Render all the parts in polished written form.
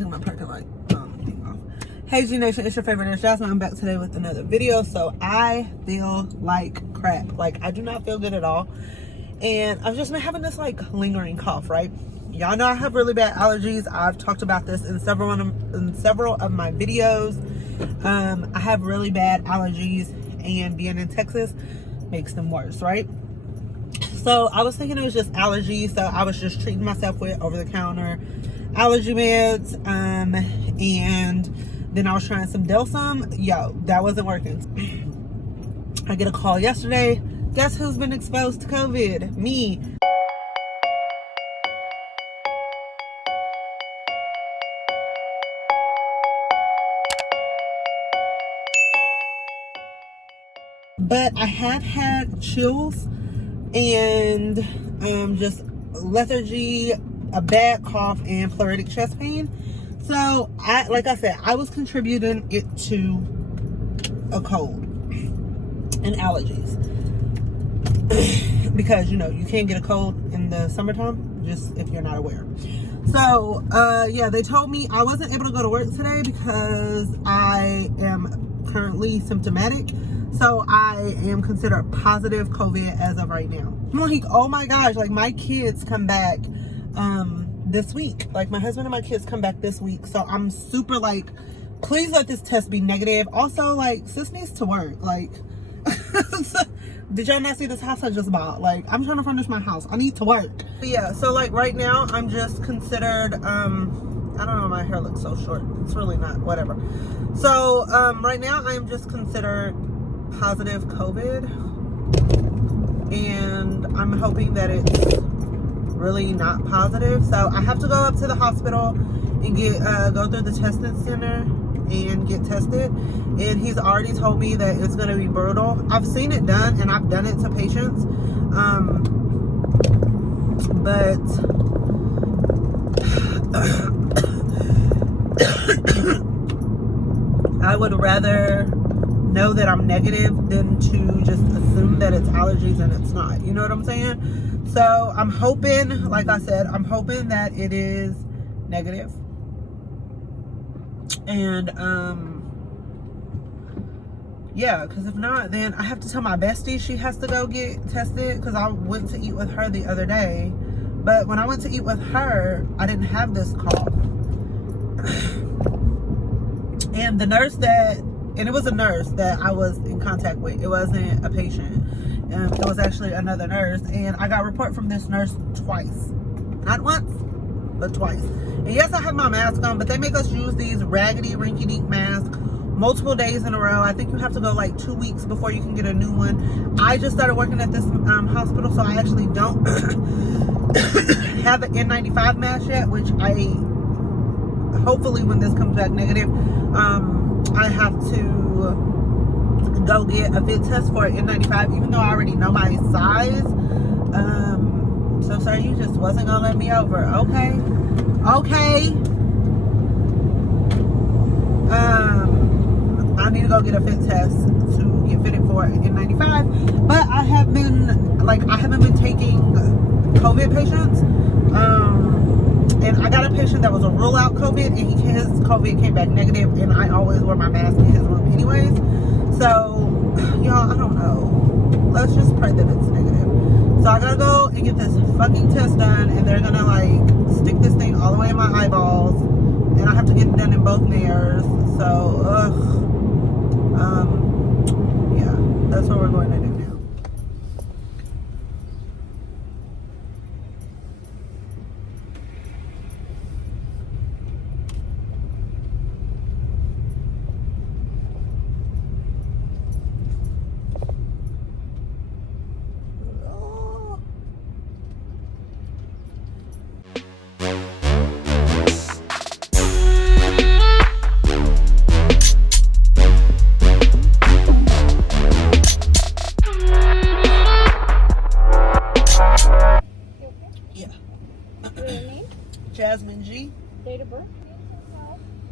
taking my parking light thing off. Hey G Nation, it's your favorite nurse Jasmine. I'm back today with another video. So I feel like crap. Like, I do not feel good at all. And I've just been having this like lingering cough, right? Y'all know I have really bad allergies. I've talked about this in several of my videos. I have really bad allergies, and being in Texas makes them worse, right? So I was thinking it was just allergies, so I was just treating myself with over-the-counter allergy meds, and then I was trying some Delsum. Yo, that wasn't working. I get a call yesterday. Guess who's been exposed to COVID? Me. But I have had chills and just lethargy, a bad cough, and pleuritic chest pain. So like I said, I was contributing it to a cold and allergies. Because, you know, you can't get a cold in the summertime, just if you're not aware. So, yeah, they told me I wasn't able to go to work today because I am currently symptomatic. So I am considered positive COVID as of right now. I'm like, oh my gosh, like my kids come back this week. Like my husband and my kids come back this week. So I'm super like, please let this test be negative. Also, like, sis needs to work. Like, did y'all not see this house I just bought? Like, I'm trying to furnish my house. I need to work. But yeah, so like right now I'm just considered, I don't know, my hair looks so short. It's really not, whatever. So right now I'm just considered positive COVID, and I'm hoping that it's really not positive. So I have to go up to the hospital and get go through the testing center and get tested, and he's already told me that it's going to be brutal. I've seen it done, and I've done it to patients, but I would rather know that I'm negative than to just assume that it's allergies and it's not. You know what I'm saying? So I'm hoping, like I said, I'm hoping that it is negative. And yeah, because if not, then I have to tell my bestie she has to go get tested, because I went to eat with her the other day. But when I went to eat with her, I didn't have this cough. And the nurse and it was a nurse that I was in contact with. It wasn't a patient. It was actually another nurse. And I got a report from this nurse twice. Not once, but twice. And yes, I have my mask on, but they make us use these raggedy, rinky-dink masks multiple days in a row. I think you have to go like 2 weeks before you can get a new one. I just started working at this hospital, so I actually don't have an N95 mask yet, which I, hopefully when this comes back negative, I have to go get a fit test for an N95, even though I already know my size. So sir, you just wasn't gonna let me over. Okay. I need to go get a fit test to get fitted for an N95. But I haven't been taking COVID patients. And I got a patient that was a rule out COVID, and his COVID came back negative, and I always wear my mask in his room anyways. So, y'all, I don't know. Let's just pray that it's negative. So I gotta go and get this fucking test done, and they're gonna like stick this thing all the way in my eyeballs, and I have to get it done in both mirrors. So, yeah, that's what we're going to do now. Jasmine G. Date of birth?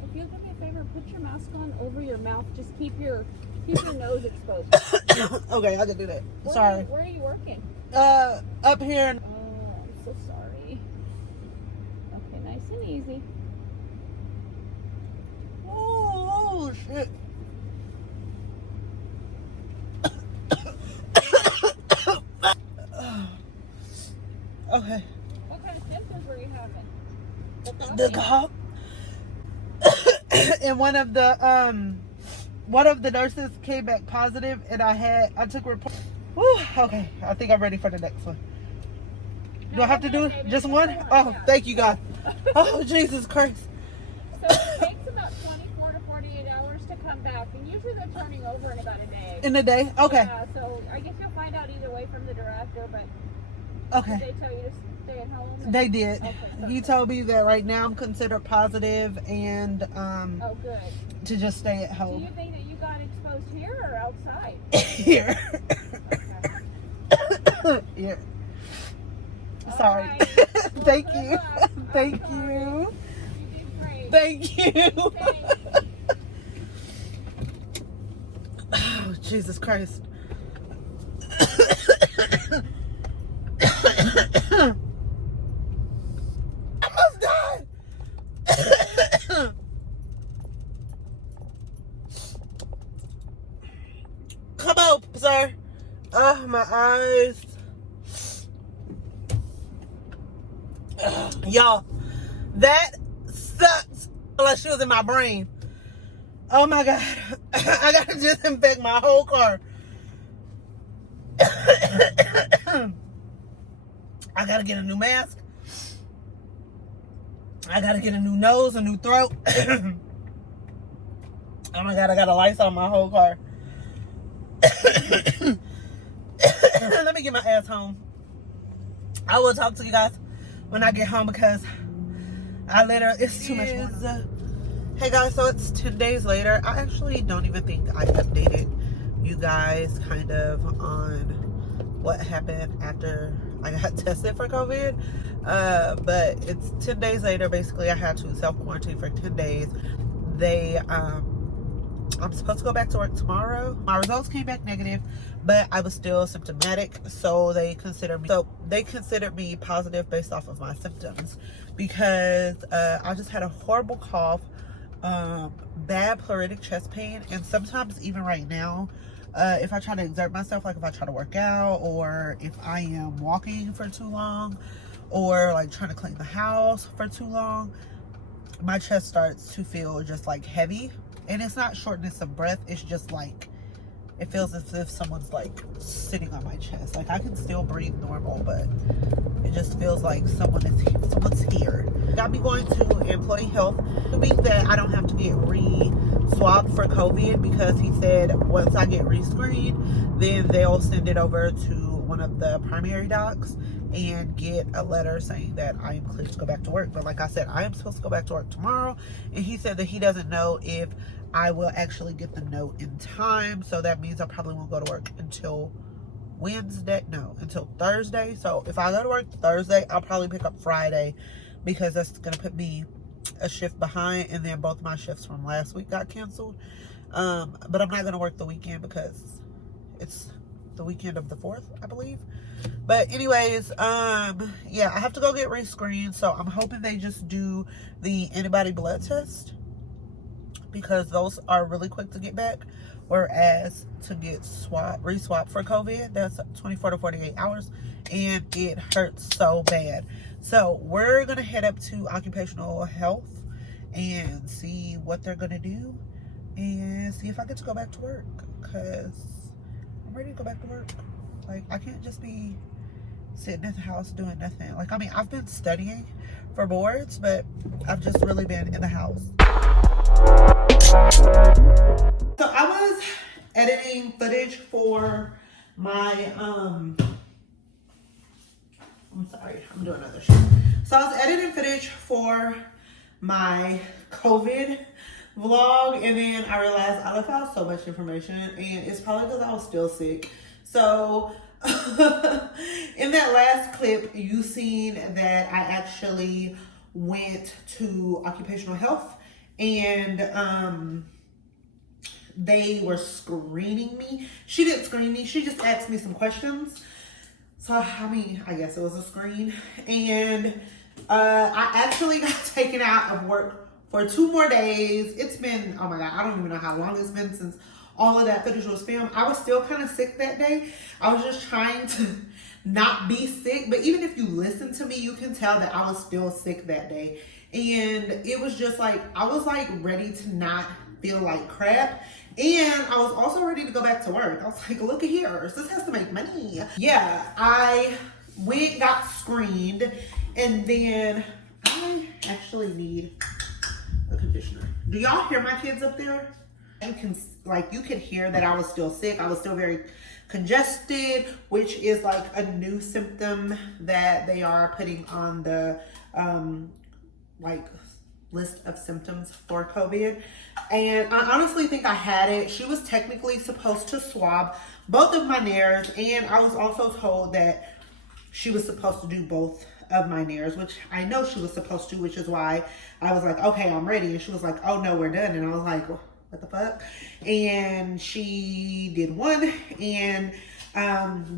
If you'll do me a favor, put your mask on over your mouth. Just keep your nose exposed. Okay, I can do that. Sorry. Where are you working? Up here. Oh, I'm so sorry. Okay, nice and easy. the call. And one of the nurses came back positive, and I took report. Whew, okay, I think I'm ready for the next one. Do I have to do it? Just one? Oh, thank you, God. Oh, Jesus Christ. So it takes about 24 to 48 hours to come back, and usually they're turning over in about a day. In a day? Okay. Yeah, so I guess you'll find out either way from the director, but okay. did they tell you to stay at home? They did. Okay, He told me that right now I'm considered positive and oh, good. to just stay at Do home. you think that you got exposed here or outside? Here. Here. Sorry. Right. Thank Well, you. good luck. Thank I'm sorry. you. You did great. Thank you. Thanks. Oh, Jesus Christ. I must die. Come on, sir. Oh, my eyes. Y'all, that sucks. Unless she was in my brain. Oh my God. I gotta disinfect my whole car. I gotta get a new mask. I gotta get a new nose, a new throat. Oh my God, I got a lights on my whole car. Let me get my ass home. I will talk to you guys when I get home because it's too much going on. Hey guys, so it's 10 days later. I actually don't even think I updated you guys kind of on what happened after I got tested for COVID. But it's 10 days later. Basically, I had to self-quarantine for 10 days. I'm supposed to go back to work tomorrow. My results came back negative, but I was still symptomatic, so they considered me positive based off of my symptoms because I just had a horrible cough, bad pleuritic chest pain, and sometimes even right now, if I try to exert myself, like if I try to work out or if I am walking for too long or like trying to clean the house for too long, my chest starts to feel just like heavy. And it's not shortness of breath, it's just like, it feels as if someone's like sitting on my chest. Like I can still breathe normal, but it just feels like someone's here. Got me going to Employee Health. The week that I don't have to get re-swabbed for COVID because he said once I get re-screened, then they'll send it over to one of the primary docs and get a letter saying that I am clear to go back to work. But like I said, I am supposed to go back to work tomorrow, and he said that he doesn't know if I will actually get the note in time, so that means I probably won't go to work until until Thursday. So if I go to work Thursday, I'll probably pick up Friday because that's gonna put me a shift behind, and then both my shifts from last week got canceled. But I'm not gonna work the weekend because it's the weekend of the 4th, I believe. But anyways, yeah, I have to go get re-screened, so I'm hoping they just do the antibody blood test because those are really quick to get back, whereas to get re-swabbed for COVID, that's 24 to 48 hours, and it hurts so bad. So we're gonna head up to Occupational Health and see what they're gonna do and see if I get to go back to work, because I'm ready to go back to work. Like, I can't just be sitting at the house doing nothing. Like, I mean, I've been studying for boards, but I've just really been in the house. So I was editing footage for my, I'm sorry, I'm doing another shoot. So I was editing footage for my COVID vlog, and then I realized I left out so much information, and it's probably because I was still sick. So in that last clip, you seen that I actually went to Occupational Health, and they were screening me. She didn't screen me, she just asked me some questions. So I mean, I guess it was a screen. And I actually got taken out of work for 2 more days. It's been, oh my God, I don't even know how long it's been since all of that footage was filmed. I was still kind of sick that day. I was just trying to not be sick, but even if you listen to me, you can tell that I was still sick that day. And it was just like, I was like ready to not feel like crap. And I was also ready to go back to work. I was like, look at here, this has to make money. Yeah, I went, got screened, and then I actually need a conditioner. Do y'all hear my kids up there? You could hear that I was still sick. I was still very congested, which is like a new symptom that they are putting on the list of symptoms for COVID. And I honestly think I had it. She was technically supposed to swab both of my nares, and I was also told that she was supposed to do both of my nares, which I know she was supposed to, which is why I was like, okay, I'm ready. And she was like, oh no, we're done. And I was like, what the fuck? And she did one, and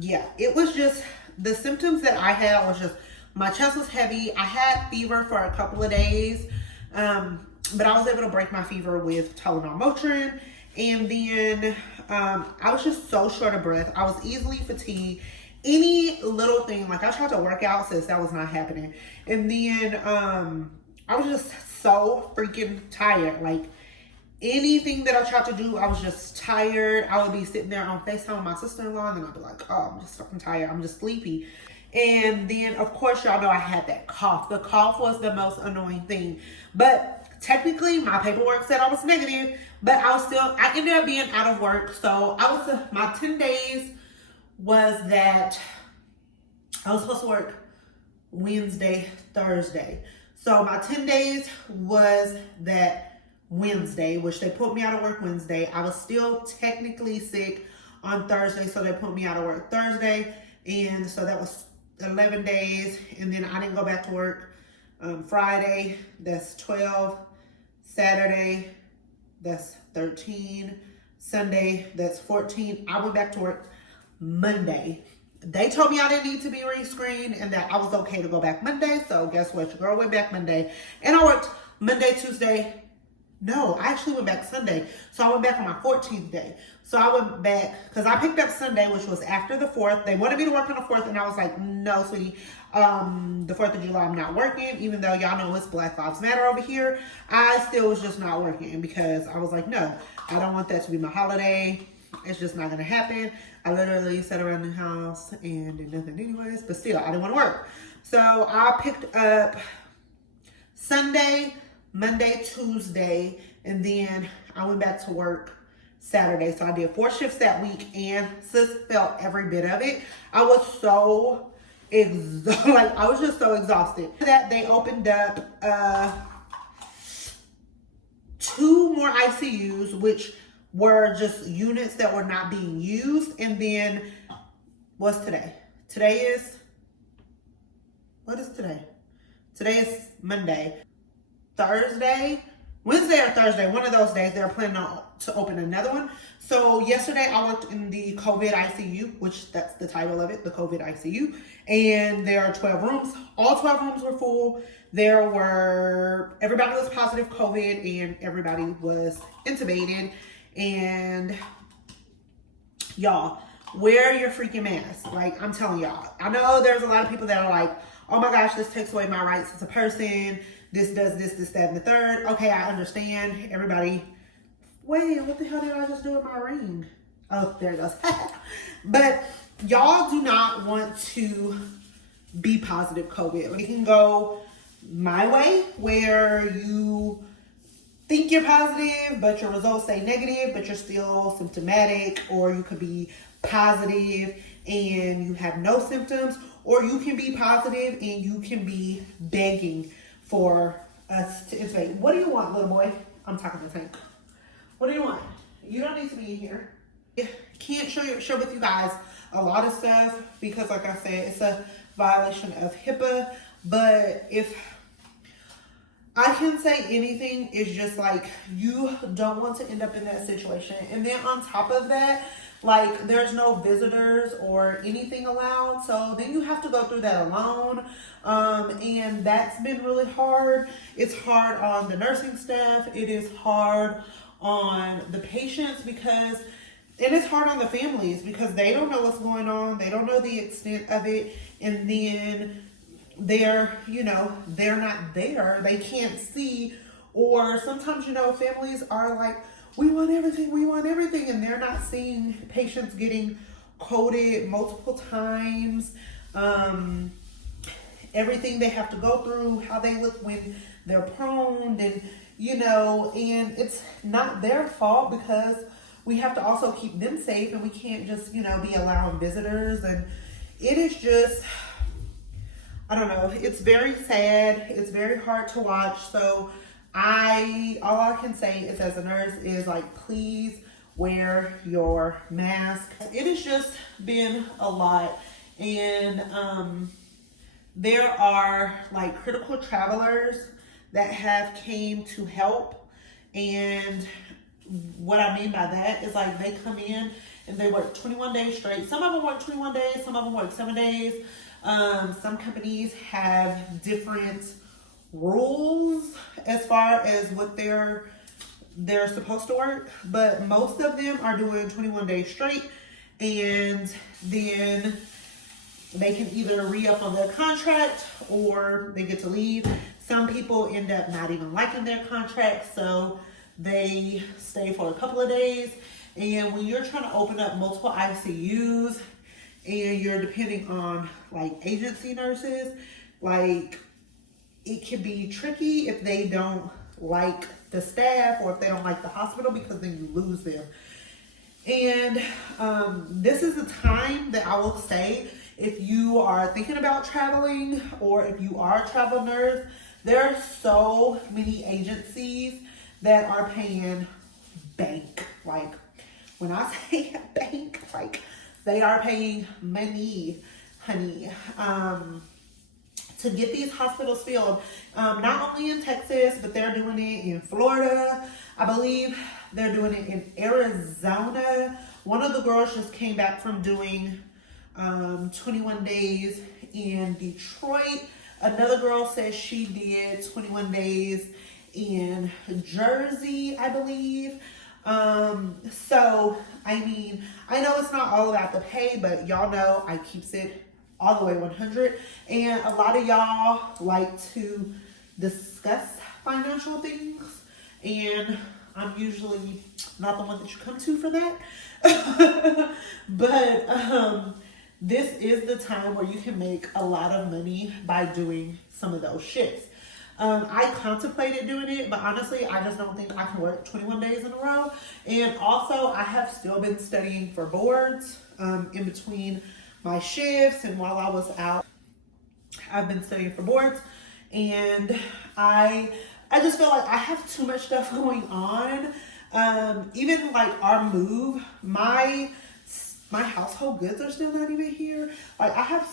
yeah, it was just, the symptoms that I had was just, my chest was heavy. I had fever for a couple of days, but I was able to break my fever with Tylenol Motrin. And then I was just so short of breath. I was easily fatigued. Any little thing, like I tried to work out, since that was not happening. And then I was just so freaking tired. Like anything that I tried to do, I was just tired. I would be sitting there on FaceTime with my sister-in-law, and then I'd be like, oh, I'm just fucking tired. I'm just sleepy. And then, of course, y'all know I had that cough. The cough was the most annoying thing. But technically, my paperwork said I was negative, but I ended up being out of work. So my 10 days was that I was supposed to work Wednesday, Thursday. So my 10 days was that Wednesday, which they put me out of work Wednesday. I was still technically sick on Thursday, so they put me out of work Thursday. And so that was 11 days. And then I didn't go back to work Friday, that's 12. Saturday, that's 13. Sunday, that's 14. I went back to work Monday. They told me I didn't need to be rescreened and that I was okay to go back Monday. So guess what? Your girl went back Monday. And I worked Monday, Tuesday. No, I actually went back Sunday. So I went back on my 14th day. So I went back because I picked up Sunday, which was after the 4th. They wanted me to work on the 4th, and I was like, no, sweetie. The 4th of July, I'm not working. Even though y'all know it's Black Lives Matter over here, I still was just not working because I was like, no, I don't want that to be my holiday. It's just not going to happen. I literally sat around the house and did nothing anyways, but still, I didn't want to work. So I picked up Sunday, Monday, Tuesday, and then I went back to work Saturday. So I did 4 shifts that week, and sis felt every bit of it. I was so I was just so exhausted. That they opened up 2 more ICUs, which were just units that were not being used. And then what's today? What is today? Today is Monday. Wednesday or Thursday, one of those days, they're planning to open another one. So yesterday I worked in the COVID ICU, which that's the title of it, the COVID ICU. And there are 12 rooms. All 12 rooms were full. Everybody was positive COVID and everybody was intubated. And y'all, wear your freaking mask. Like, I'm telling y'all. I know there's a lot of people that are like, oh my gosh, this takes away my rights as a person. This does this, that, and the third. Okay, I understand. Everybody, wait, what the hell did I just do with my ring? Oh, there it goes. But y'all do not want to be positive COVID. It can go my way, where you think you're positive, but your results say negative, but you're still symptomatic, or you could be positive and you have no symptoms, or you can be positive and you can be begging for us to intubate. What do you want, little boy? I'm talking to Tank. What do you want? You don't need to be in here. I can't share with you guys a lot of stuff because, like I said, it's a violation of HIPAA. But if I can say anything, it's just like, you don't want to end up in that situation. And then on top of that, like, there's no visitors or anything allowed. So then you have to go through that alone. And that's been really hard. It's hard on the nursing staff. It is hard on the patients and it's hard on the families because they don't know what's going on. They don't know the extent of it. And then they're, they're not there. They can't see. Or sometimes, families are like, we want everything. And they're not seeing patients getting coded multiple times. Everything they have to go through, how they look when they're prone, and and it's not their fault because we have to also keep them safe, and we can't just be allowing visitors. And it is just, I don't know, it's very sad, it's very hard to watch. So all I can say is, as a nurse, is like, please wear your mask. It has just been a lot. And there are like critical travelers that have came to help. And what I mean by that is, like, they come in and they work 21 days straight. Some of them work 21 days, some of them work 7 days. Some companies have different rules as far as what they're supposed to work, but most of them are doing 21 days straight, and then they can either re-up on their contract or they get to leave. Some people end up not even liking their contract, so they stay for a couple of days. And when you're trying to open up multiple ICUs and you're depending on like agency nurses, like, it can be tricky if they don't like the staff or if they don't like the hospital, because then you lose them. And this is a time that I will say, if you are thinking about traveling or if you are a travel nurse, there are so many agencies that are paying bank. Like, when I say bank, like, they are paying money, honey, to get these hospitals filled. Not only in Texas, but they're doing it in Florida. I believe they're doing it in Arizona. One of the girls just came back from doing 21 days in Detroit. Another girl says she did 21 days in Jersey, I believe. So, I mean, I know it's not all about the pay, but y'all know I keeps it all the way 100. And a lot of y'all like to discuss financial things, and I'm usually not the one that you come to for that. But this is the time where you can make a lot of money by doing some of those shifts. I contemplated doing it, but honestly, I just don't think I can work 21 days in a row. And also, I have still been studying for boards in between my shifts, and while I was out, I've been studying for boards. And I just feel like I have too much stuff going on. Even like our move, my household goods are still not even here. Like, I have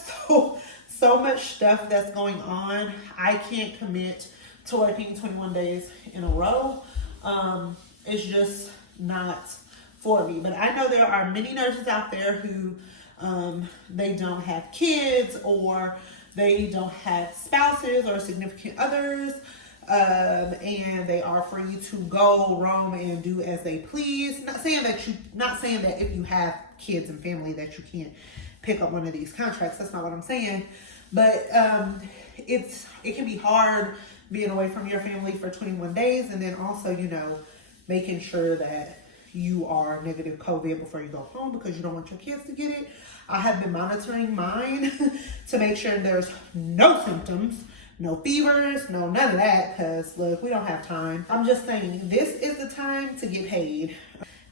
so much stuff that's going on. I can't commit to working 21 days in a row. It's just not for me. But I know there are many nurses out there who they don't have kids, or they don't have spouses or significant others, and they are free to go, roam, and do as they please. Not saying that if you have kids and family that you can't pick up one of these contracts. That's not what I'm saying. But it can be hard being away from your family for 21 days, and then also, making sure that you are negative COVID before you go home, because you don't want your kids to get it. I have been monitoring mine to make sure there's no symptoms, no fevers, no none of that, because look, we don't have time. I'm just saying, this is the time to get paid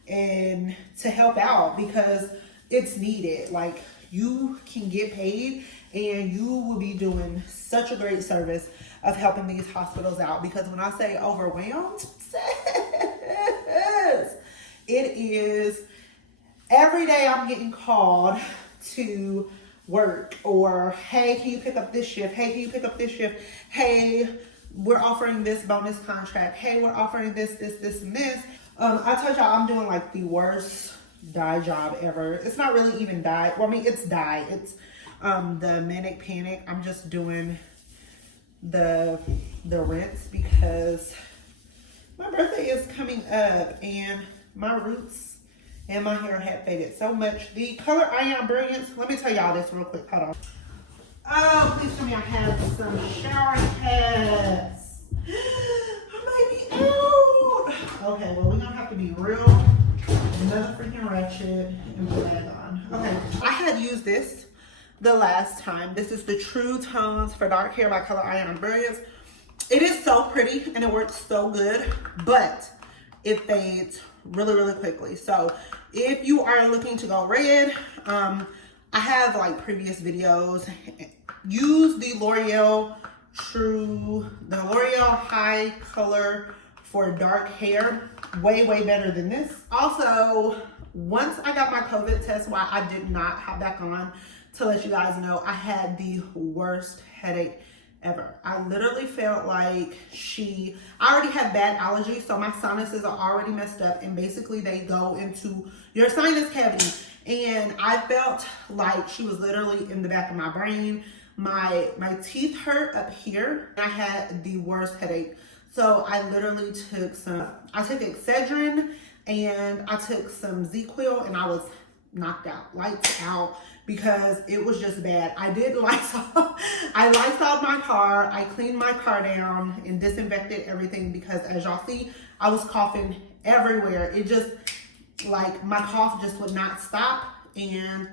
and to help out, because it's needed. Like, you can get paid and you will be doing such a great service of helping these hospitals out. Because when I say overwhelmed, it is every day I'm getting called to work, or hey, can you pick up this shift? Hey, can you pick up this shift? Hey, we're offering this bonus contract. Hey, we're offering this, and this. I told y'all I'm doing like the worst dye job ever. It's not really even dye. Well, I mean, it's dye. It's the manic panic. I'm just doing the rinse because my birthday is coming up and my roots and my hair had faded so much. The color Ion Brilliance, let me tell y'all this real quick. Hold on. Oh, please tell me I have some shower heads. I might be out. Okay, well, we're gonna have to be real. Another freaking ratchet and flag on. Okay, I had used this the last time. This is the True Tones for Dark Hair by Color Ion Brilliance. It is so pretty and it works so good, but it fades really, really quickly. So if you are looking to go red, I have like previous videos. Use the L'Oreal High Color for dark hair. Way, way better than this. Also, once I got my COVID test, while I did not hop back on, to let you guys know, I had the worst headache ever. I literally felt like I already have bad allergies, so my sinuses are already messed up, and basically they go into your sinus cavity. And I felt like she was literally in the back of my brain. My teeth hurt up here, and I had the worst headache. So I literally took Excedrin, and I took some ZQuil, and I was knocked out, lights out, because it was just bad. I did Lysol. I Lysoled my car. I cleaned my car down and disinfected everything, because as y'all see, I was coughing everywhere. It just, like, my cough just would not stop. And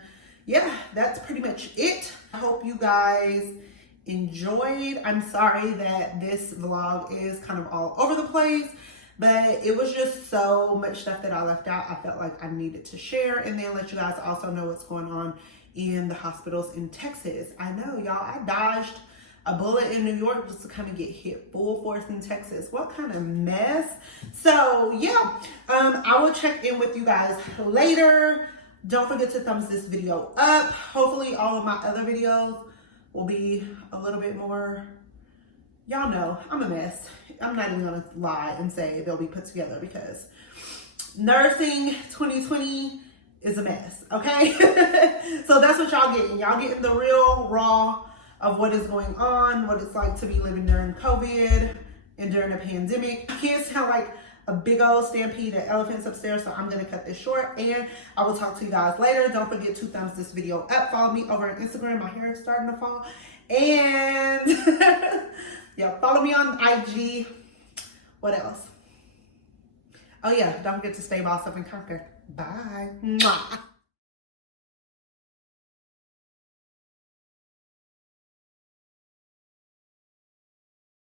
yeah, that's pretty much it. I hope you guys enjoyed. I'm sorry that this vlog is kind of all over the place, but it was just so much stuff that I left out. I felt like I needed to share, and then let you guys also know what's going on in the hospitals in Texas. I know, y'all, I dodged a bullet in New York just to come and get hit full force in Texas. What kind of mess? So yeah, I will check in with you guys later. Don't forget to thumbs this video up. Hopefully all of my other videos will be a little bit more, y'all know, I'm a mess. I'm not even gonna lie and say they'll be put together, because nursing 2020 is a mess, okay? So that's what y'all getting. Y'all getting the real raw of what is going on, what it's like to be living during COVID and during a pandemic. Kids sound like a big old stampede of elephants upstairs, so I'm gonna cut this short, and I will talk to you guys later. Don't forget to thumbs this video up. Follow me over on Instagram. My hair is starting to fall. And yeah, follow me on IG. What else? Oh yeah, don't forget to stay boss up and conquer. Bye. Mwah.